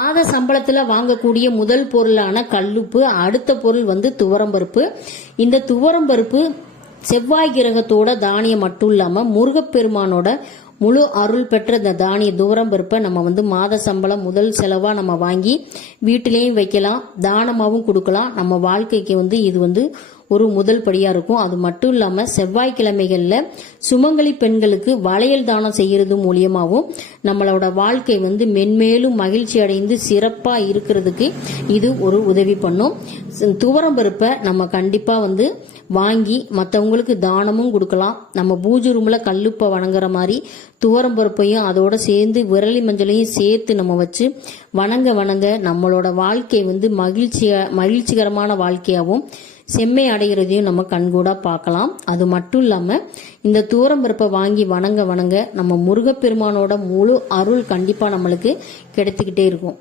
மாத சம்பளத்துல வாங்கக்கூடிய முதல் பொருளான கல்லுப்பு, அடுத்த பொருள் துவரம்பருப்பு. இந்த துவரம்பருப்பு செவ்வாய் கிரகத்தோட தானியம் மட்டும் இல்லாம முருகப்பெருமானோட முழு அருள் பெற்ற இந்த தானிய துவரம்பருப்பை நம்ம மாத சம்பளம் முதல் செலவா நம்ம வாங்கி வீட்டிலையும் வைக்கலாம், தானமாவும் கொடுக்கலாம். நம்ம வாழ்க்கைக்கு இது ஒரு முதல் படியா இருக்கும். அது மட்டும் இல்லாம செவ்வாய்க்கிழமைகள்ல சுமங்கலி பெண்களுக்கு வளையல் தானம் செய்யறது மூலியமாவும் நம்மளோட வாழ்க்கை மென்மேலும் மகிழ்ச்சி அடைந்து சிறப்பா இருக்கிறதுக்கு இது ஒரு உதவி பண்ணும். துவரம்பருப்பை நம்ம கண்டிப்பா வாங்கி மற்றவங்களுக்கு தானமும் கொடுக்கலாம். நம்ம பூஜை ரூம்ல கல்லுப்பை வணங்குற மாதிரி துவரம்பருப்பையும் அதோட சேர்ந்து விரலி மஞ்சளையும் சேர்த்து நம்ம வச்சு வணங்க நம்மளோட வாழ்க்கை மகிழ்ச்சிகரமான வாழ்க்கையாகவும் செம்மை அடைகிறதையும் நம்ம கண்கூடா பார்க்கலாம். அது மட்டும் இல்லாம இந்த துவரம்பருப்பை வாங்கி வணங்க நம்ம முருகப்பெருமானோட முழு அருள் கண்டிப்பா நம்மளுக்கு கிடைத்துக்கிட்டே இருக்கும்.